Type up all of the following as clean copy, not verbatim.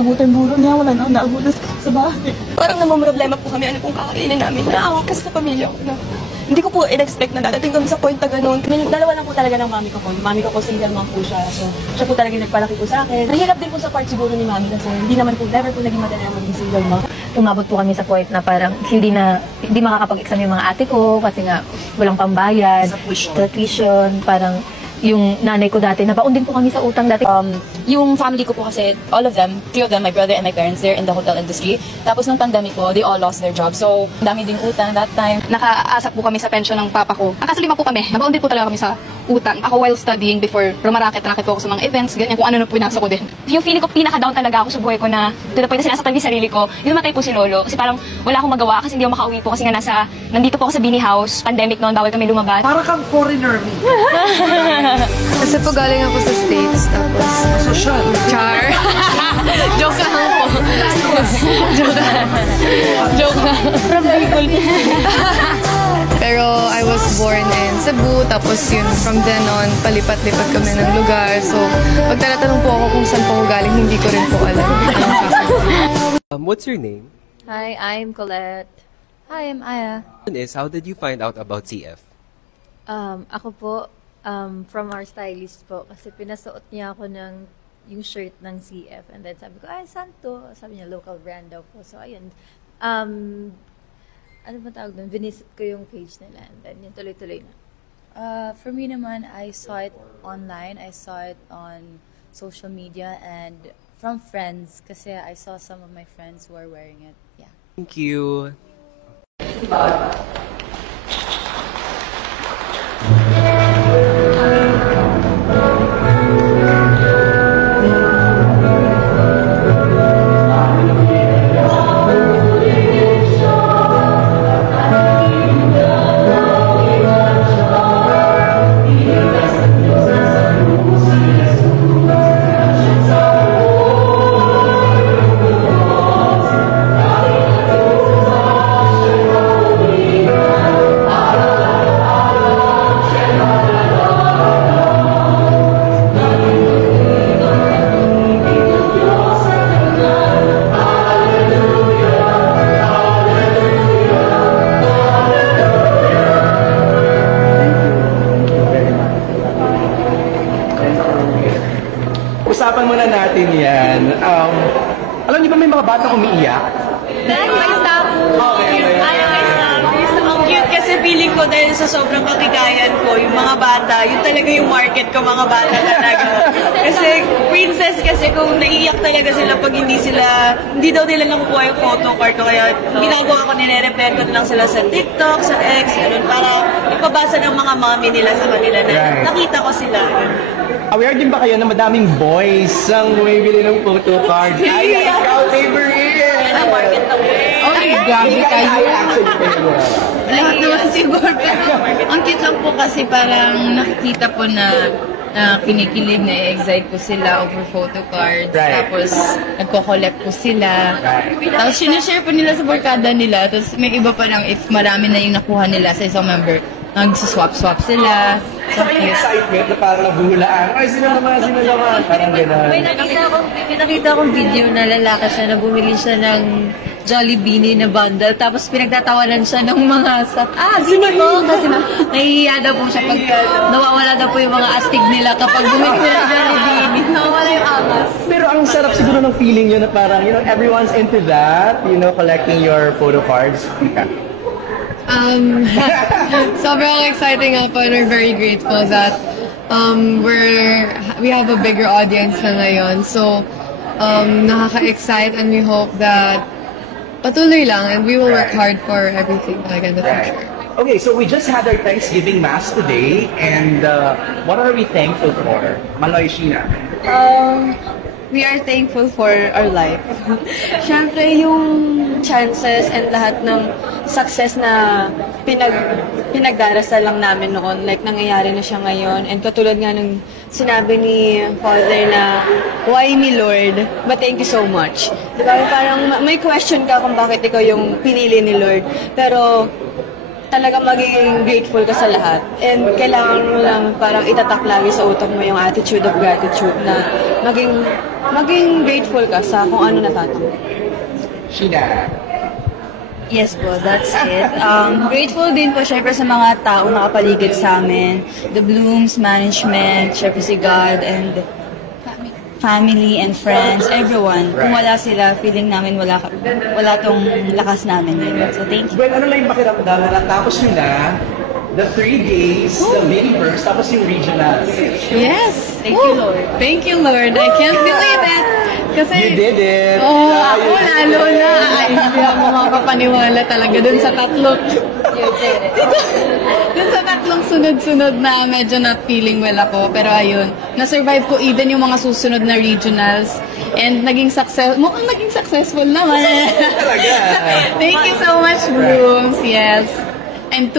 naabutan buro niya, wala na akong naabutan sa bahay. Parang namumroblema po kami, ano pong kakainin namin. Naawa kasi sa pamilya ko na. Hindi ko po in-expect na dadating kami sa point na gano'n. Dalawa lang po talaga ng mami ko po. Yung mami ko po single mom po siya. So, siya po talaga nagpalaki po sa akin. Nahirap din po sa part siguro ni mami kasi hindi naman po, never po naging madali ang maging single mom. Umabot po kami sa point na parang hindi makakapag-exam yung mga ate ko kasi nga walang pambayad. Sa tuition, parang yung nanay ko dati, nabaon din po kami sa utang dati. Yung family ko po kasi, all of them, 3 of them, my brother and my parents, they're in the hotel industry. Tapos nung pandemic po, they all lost their job. So, dami ding utang that time. Nakaasa po kami sa pension ng papa ko. Ang kasalima po kami, nabaon din po talaga kami sa utang. Ako while studying before, rumaraket-raket po ako sa mga events, ganyan kung ano pinasa ko din. Yung feeling ko, pinaka-down talaga ako sa buhay ko na to the point na sinasaktan yung sarili ko. Yung namatay po si Lolo. Kasi parang wala akong magawa kasi hindi ako makauwi po kasi nga nandito po ako sa Bini House. Pandemic noon, bawal kami lumabas. Para kang foreigner me. Kasi po galing ako sa States, tapos Social. char. Joke lang po. Joke lang. From Bicol. Pero I was born in Cebu, tapos yun, from then on, palipat-lipat kami ng lugar. So, pag tinatanong po ako kung saan po ako galing, hindi ko rin po alam. What's your name? Hi, I'm Colette. Hi, I'm Aya. How did you find out about CF? Ako po, from our stylist po, kasi pinasuot niya ako yung shirt ng CF. And then sabi ko, ay, saan to? Sabi niya, local brand daw po. So, ayun. Ano ba tawag doon? Visit ko yung page nila. And then, yun, tuloy-tuloy na. For me naman, I saw it online. I saw it on social media and from friends. Kasi I saw some of my friends who are wearing it. Yeah. Thank you. Usapan muna natin yan. Alam niyo ba may mga bata umiiyak? Ang cute kasi feeling ko dahil sa sobrang kakigayan ko, yung mga bata, yun talaga yung market ko, mga bata talaga. Kasi princess kasi kung naiiyak talaga sila pag hindi daw nila nakukuha yung photo card ko. Kaya ginagawa ko, nire-repair ko na lang sila sa TikTok, sa X, ganun, para ipabasa ng mga mommy nila sa kanila na nakita ko sila. Aware din ba kayo na madaming boys ang bumibili ng photo card? Ay, ikaw, favorite! Ang market ako. Okay, grabe kayo. Lahat naman siguro. Pero ang cute lang po kasi parang nakikita po na kinikilig, na-excite po sila over photo cards. Right. Tapos nagko-collect po sila. Tapos sinashare po nila sa barkada nila. Tapos may iba pa lang if marami na yung nakuha nila sa isang member. Nagsiswap-swap sila. Sa kanyang excitement na parang nabuhulaan. Ay, sino naman. Parang gano'n. May nakita akong video na lalaki siya na bumili siya ng Jollibee na bundle. Tapos pinagtatawanan siya ng mga staff. Sino mo? Kasi nahihiya daw po siya pag nawawala daw po yung mga astig nila kapag bumili ng Jollibee. Nawawala yung angas. Pero ang sarap siguro ng feeling yun na parang, everyone's into that, collecting your photo cards. Sobrang exciting nga po and we're very grateful that we have a bigger audience na ngayon. So, nakaka-excite and we hope that patuloy lang and we will work hard for everything like in the future. Okay, so we just had our Thanksgiving Mass today, and what are we thankful for? Maloy Sheena. We are thankful for our life. Siyempre, yung chances and lahat ng success na pinagdarasal lang namin noon, like nangyayari na siya ngayon. And katulad nga ng sinabi ni Father na, why me Lord? But thank you so much. Diba? Parang may question ka kung bakit ikaw yung pinili ni Lord. Pero talagang magiging grateful ka sa lahat. And kailangan mo lang parang itatak lagi sa utak mo yung attitude of gratitude na maging maging grateful ka sa kung ano natatanggap. Sheena. Yes po, that's it. Grateful din po syempre sa mga tao nakapaligid sa amin. The Blooms, management, syempre si God, and family and friends, everyone. Kung wala sila, feeling namin wala tong lakas namin ngayon. So thank you. Well, ano lang yung pakiramdam na natapos nyo na the 3 days, the mini-verse, tapos yung regionals. Yes! Thank you, Lord. Thank you, Lord. I can't believe it. Kasi, You did it! Oo, ako lalo na. Ay, hindi ako makapaniwala talaga dun sa tatlong. Dun sa tatlong sunod-sunod na medyo not feeling well ako. Pero ayun, na-survive ko even yung mga susunod na regionals. And mukhang naging successful naman. Thank you so much, Brooms. Yes. And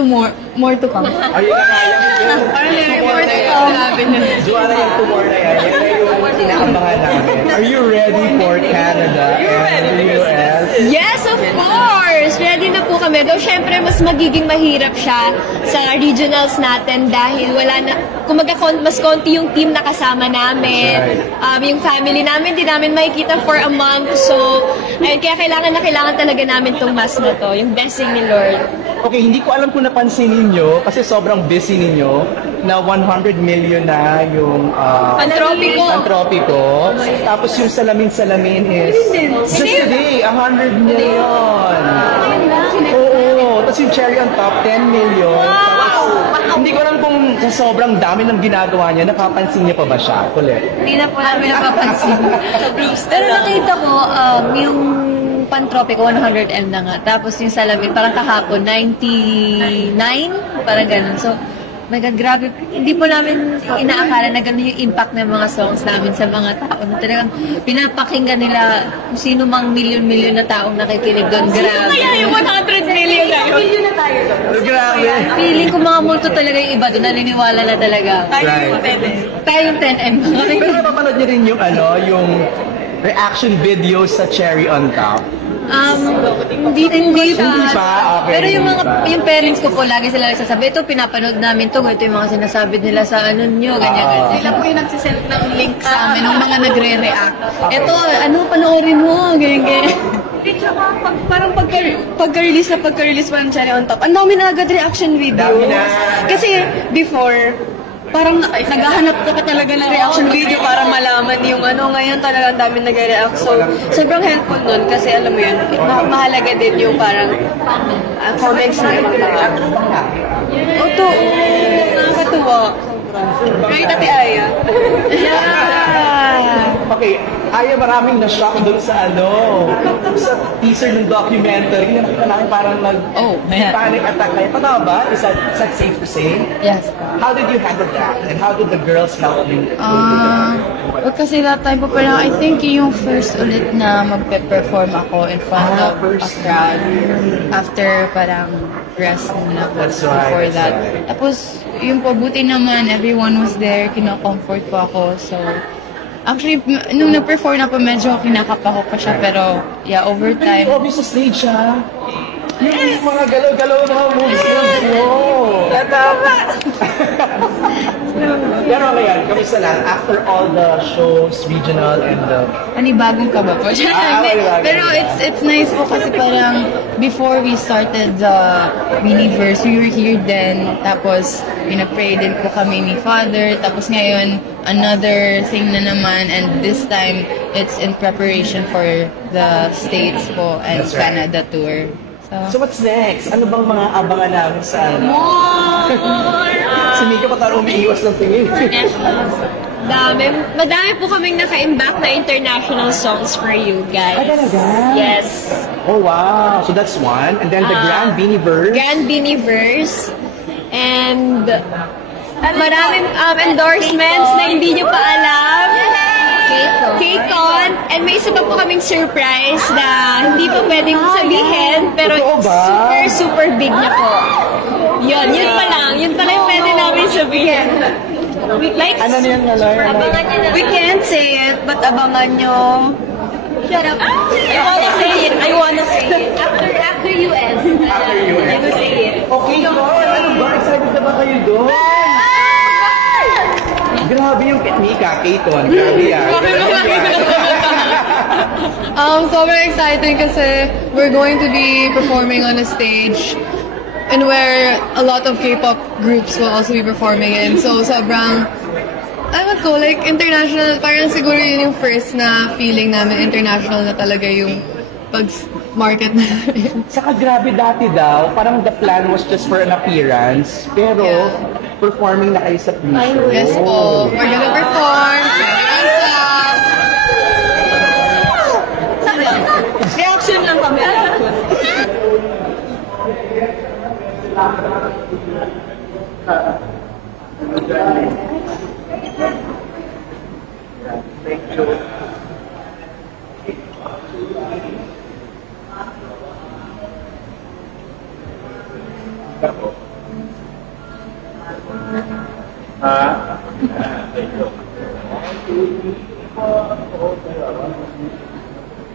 more to come. Are you kaya More to come. Sabi niyo. Juana yung tumor na yan. Yan na yung inaabangan namin. Are you ready for Canada and the US? Yes, of course! Ready na po kami. Though, syempre, mas magiging mahirap siya sa regionals natin dahil wala na, kumaga, mas konti yung team na kasama namin. Yung family namin, di namin makikita for a month. So, ayun, kaya kailangan talaga namin tong mas na to, yung blessing ni Lord. Okay, hindi ko alam kung napansin ninyo kasi sobrang busy ninyo na 100 million na yung Pantropiko. Tapos yung salamin is just today, 100 million. Oo. Tapos yung cherry on top, 10 million. Tapos, hindi ko alam kung sa sobrang dami ng ginagawa niya, napapansin niyo pa ba siya? Kulit. Hindi na po namin napapansin. Pero nakita ko, yung Pantropiko, 100M na nga. Tapos yung salamin, parang kahapon, 99? Parang ganun. So, my God, grabe. Hindi po namin inaakala na ganun yung impact ng mga songs namin sa mga tao. Talagang pinapakinggan nila kung sino mang milyon-milyon na taong nakikinig doon. Grabe. Sino kaya yung 100 million na yun? Million na tayo doon. Grabe. Feeling ko mga multo talaga yung iba doon. Naniniwala na talaga. Tayo yung 10M. Pero napapanood niyo rin yung yung reaction video sa cherry on top. Hindi pa. Okay, pero yung parents ko po, lagi sila nagsasabi, ito pinapanood namin to, ito yung mga sinasabi nila sa ganyan. Sila po yung nagsisend ng link sa amin ng mga nagre-react. Ito, panoorin mo, ganyan. Parang pagka-release pa ng Cherry on Top, ang dami na agad reaction video. Kasi before, parang naghahanap ka pa talaga ng reaction video para malaman yung ngayon talaga ang dami nag-react. So, sobrang helpful nun kasi alam mo yun, mahalaga din yung parang comments na ibang tao. Ito, nakakatuwa. Right, Ate Aya? Okay, Aya, maraming na-shock doon sa sa teaser ng documentary na nakita namin parang panic attack kayo. Tama ba? Is that safe to say? Yes. How did you handle that? And how did the girls help you? Kasi that time po parang, I think yung first ulit na magpe-perform ako in front of a crowd. After parang rest muna po before that. Tapos, yung po, buti naman, everyone was there, kino-comfort po ako. So, actually, nung nag-perform na po, medyo kinakapa ko pa siya. Pero, yeah, over time. Pero obvious sa stage, ha? Yung mga galaw-galaw na moves na. Tama! Pero kaya, kamusta lang? After all the shows, regional and the... Panibagong ka ba po? Pero it's nice po kasi parang before we started the Miniverse, we were here then. Tapos, pinapray din po kami ni Father. Tapos ngayon, another thing na naman. And this time, it's in preparation for the States po and Canada tour. So what's next? Ano bang mga abangan namin sa Si Mika pa tayo umiiwas ng tingin. Madami po kaming naka-imbak na international songs for you guys. Ay, talaga? Yes. Oh, wow. So that's one. And then the Grand Beanieverse. Grand Beanieverse. And maraming endorsements na hindi nyo pa alam. K-Con. And may isa pa po kaming surprise na hindi pa pwedeng sabihin, pero super big na po. Yun pa lang. Yun pa lang yung pwede namin sabihin. Like, ano yan nga lang? Abangan nyo na. We can't say it, but abangan nyo. Shut up. I wanna say it. After US. After US. I will say it. Okay, ano ba? Excited na ba kayo doon? Grabe yung Mika, K-Con. Grabe yan. Sobrang exciting kasi we're going to be performing on a stage and where a lot of K-pop groups will also be performing in. So sobrang, ewan ko, like international, parang siguro yun yung first na feeling namin, international na talaga yung pag-market namin. Saka grabe dati daw, parang the plan was just for an appearance, pero performing na kayo sa pre-show. Yes po, we're gonna perform. Reaction lang kami. Thank you.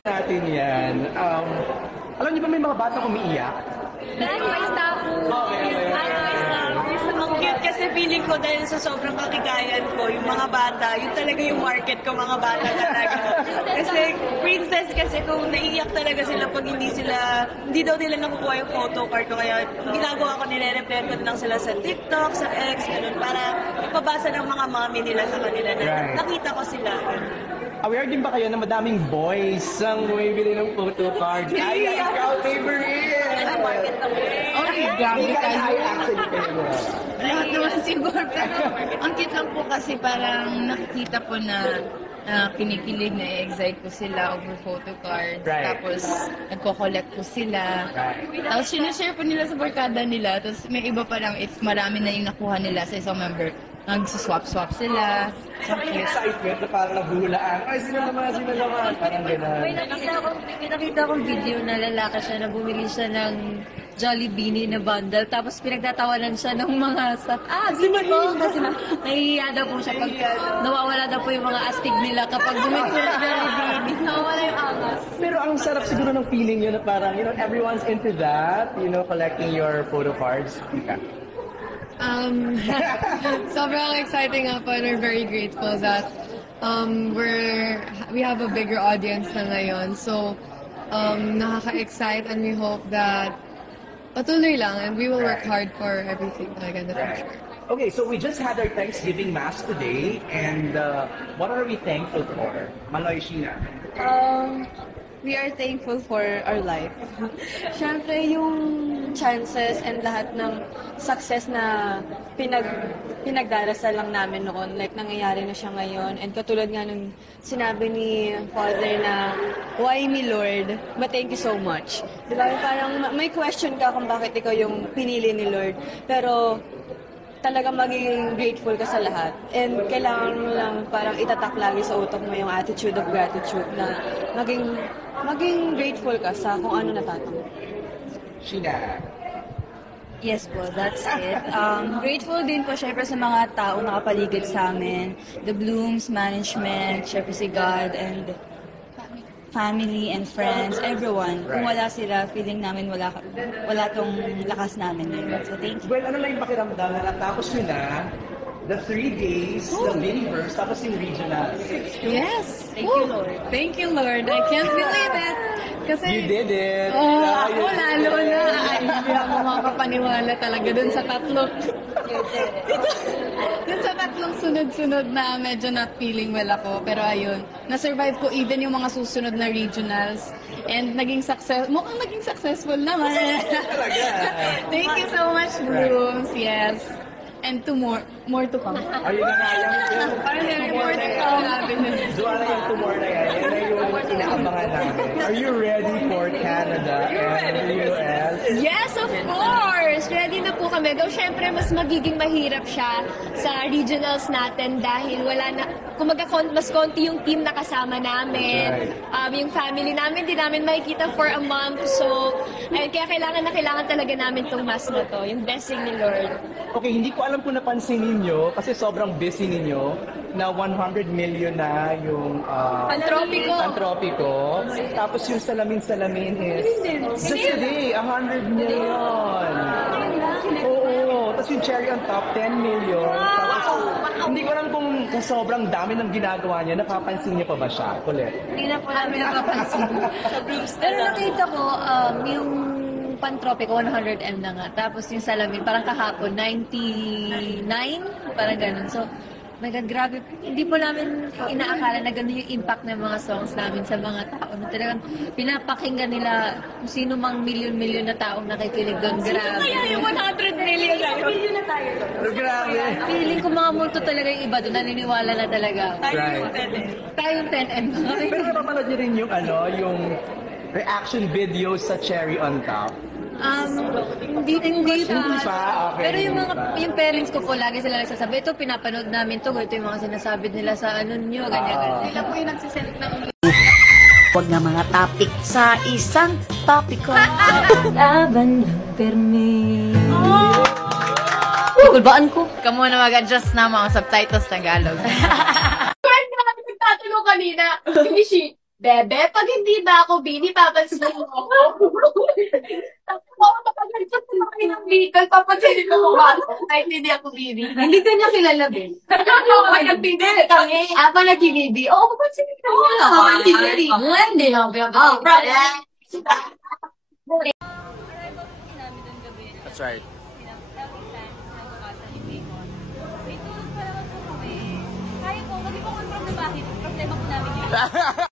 Natin yan. Alam niyo ba may mga batang umiiyak? Ang cute kasi feeling ko dahil sa sobrang kakikayan ko, yung mga bata, yun talaga yung market ko, mga bata talaga. Kasi princess kasi kung naiiyak talaga sila pag hindi daw nila nakukuha yung photo card ko. Kaya yung ginagawa ko, nire-replay ko lang sila sa TikTok, sa X, ganun, para ipabasa ng mga mommy nila sa kanila na nakita ko sila. Aware din ba kayo na madaming boys ang bumibili ng photo card? Ay, ikaw favorite! Grabe kayo. Actually, kayo. Lahat naman siguro. Pero ang cute lang po kasi parang nakikita po na kinikilig, na-excite ko sila over photo cards. Right. Tapos, nagko-collect ko sila. Tapos, sinashare po nila sa barkada nila. Tapos, may iba pa lang, if marami na yung nakuha nila sa isang member, nag-swap-swap sila. May excitement na parang naguhulaan. Ay, sino naman? Parang gano'n. May nakita akong video na lalaki siya na bumili siya ng Jollibee na bundle, tapos pinagtatawanan siya ng mga staff. Bili ko! Kasi nahihiya daw po siya pag nawawala daw po yung mga astig nila kapag bumili ko ng Jollibee. Nawawala yung angas. Pero ang sarap siguro ng feeling yun na parang, everyone's into that, collecting your photo cards. Sobrang exciting nga po and we're very grateful that we have a bigger audience na ngayon. So, nakaka-excite and we hope that patuloy lang and we will work hard for everything talaga in the future. Okay, so we just had our Thanksgiving Mass today, and what are we thankful for? Maloy, Sheena. We are thankful for our life. Siyempre, yung chances and lahat ng success na pinagdarasal lang namin noon, like nangyayari na siya ngayon. And katulad nga nung sinabi ni Father na, why me Lord? But thank you so much. Diba? Parang may question ka kung bakit ikaw yung pinili ni Lord. Pero talagang magiging grateful ka sa lahat. And kailangan mo lang parang itatak lagi sa utak mo yung attitude of gratitude na maging grateful ka sa kung ano natatanggap. Sheena. Yes po, that's it. Grateful din po syempre sa mga tao nakapaligid sa amin. The Blooms, management, syempre si God, and family and friends, everyone. Kung wala sila, feeling namin wala tong lakas namin ngayon. So thank you. Well, ano lang yung pakiramdam na natapos nyo na the 3 days, the mini-verse, tapos yung regionals. Yes! Thank you, Lord. Thank you, Lord. I can't believe it. Kasi, You did it! ako lalo na. Ay, hindi ako makapaniwala talaga dun sa tatlo. Dun sa tatlong sunod-sunod na medyo not feeling well ako. Pero ayun, na-survive ko even yung mga susunod na regionals. And mukhang naging successful naman. Thank you so much, Blooms. Yes. And more to come. Ayun na nga yung More to come. Duwala yung tumor na yan. Yan na yung inaabangan namin. Are you ready for Canada and the US? Yes, of course! Ready na po kami. Though, syempre, mas magiging mahirap siya sa regionals natin dahil mas konti yung team na kasama namin. Yung family namin, di namin makikita for a month. So, kaya kailangan talaga namin tong mas na to. Yung blessing ni Lord. Okay, hindi ko alam kung napansin ninyo kasi sobrang busy ninyo na 100 million na yung Antropiko. Tapos yung salamin is just today, 100 million. Oo. Tapos yung cherry on top, 10 million. Tapos Hindi ko alam kung sa sobrang dami ng ginagawa niya, napapansin niya pa ba siya? Ulit. Hindi na po namin nakapansin. Pero nakita ko, yung Pantropiko, 100M na nga. Tapos yung salamin, parang kahapon, 99? Parang ganun. So, my God, grabe. Hindi po namin inaakala na ganun yung impact ng mga songs namin sa mga tao. Na talagang pinapakinggan nila kung sino mang milyon-milyon na taong nakikinig doon. Grabe. Kaya yung 100 million tayo. Million na tayo. Grabe. Feeling ko mga multo talaga yung iba doon. Naniniwala na talaga. Tayo yung 10M. Pero napapanood niyo rin yung yung reaction videos sa Cherry on Top. Hindi pa. Okay, pero yung parents ko po, lagi sila nagsasabi, ito, pinapanood namin to, ito yung mga sinasabi nila sa nyo, ganyan. Sila po yung nagsiselect ng Huwag na mga topic sa isang topiko. Laban lang, permi. Ikulbaan ko. Kamu na mag-adjust na mga subtitles Tagalog. Nagtatanong kanina, Mishi, Bebe, pag hindi ba ako bini, papansin mo ako. Tapos ako mapag-adjust na kayo ng legal, papansin mo ako. Kahit hindi ako bini. Hindi ka niya kilala, Ben. Ako nag-bini kami. Apa nag-bini? Oo, papansin mo ako. Ako nag-bini. Hindi lang. Oh, That's right.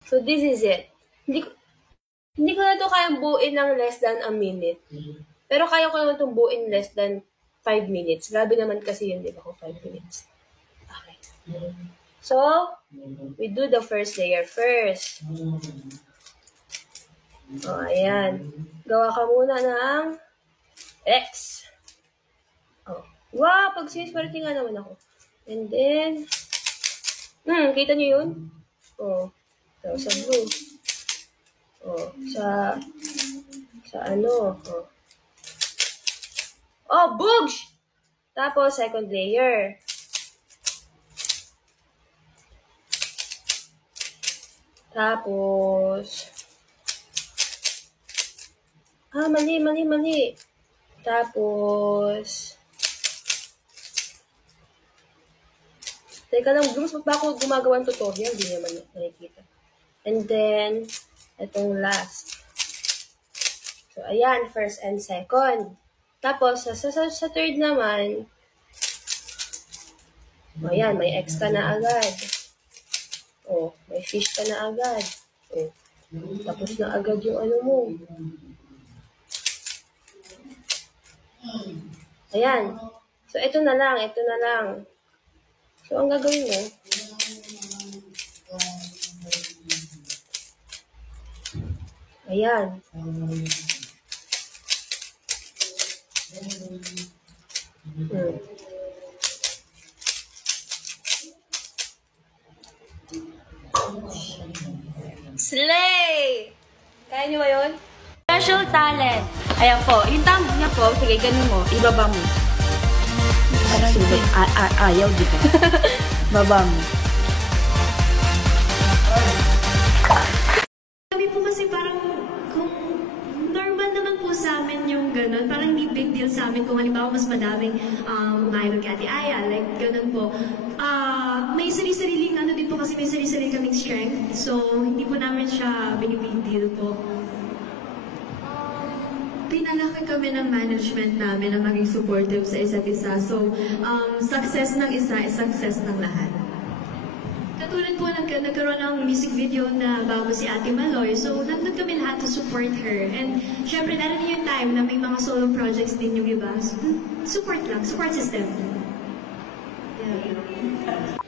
So this is it. Hindi ko na to kayang buuin ng less than a minute. Pero kaya ko naman itong buuin less than 5 minutes. Grabe naman kasi yun, di ba, kung 5 minutes. Okay. So, we do the first layer first. O, ayan. Gawa ka muna ng X. Oh. Wow, pag siniswerte nga naman ako. And then, kita niyo yun? Oh, so, sa blue. Oh, sa ano, oh. Oh, boogs! Tapos, second layer. Tapos, mali. Tapos, teka lang, ba ako gumagawa ng tutorial? Hindi naman nakikita. And then, itong last. So, ayan, first and second. Tapos, sa third naman, ayan, may X ka na agad. Oh, may fish ka na agad. Oh, tapos na agad yung ano mo. Ayan. So, ito na lang. So, ang gagawin mo, ayan. Slay! Kaya niyo ba yun? Special talent. Ayan po. Yung thumb niya po, sige, ganun mo. Ibaba mo. Ayaw, di ba? Baba mo. Kami po kasi parang, kung normal naman po sa amin yung ganun, parang hindi big deal sa amin kung halimbawa mas madaming umayag kay Ate Aya, like ganun po. May sarili-sariling ano din po kasi may sarili-sariling kaming strength, so hindi po namin siya binibig deal po. Pinalaki kami ng management namin na maging supportive sa isa't isa. So, success ng isa is success ng lahat. Katulad po, nagkaroon ng music video na bago si Ate Maloy. So, nandun kami lahat to support her. And, syempre, darating yung time na may mga solo projects din yung iba. Support lang, support system. Yeah.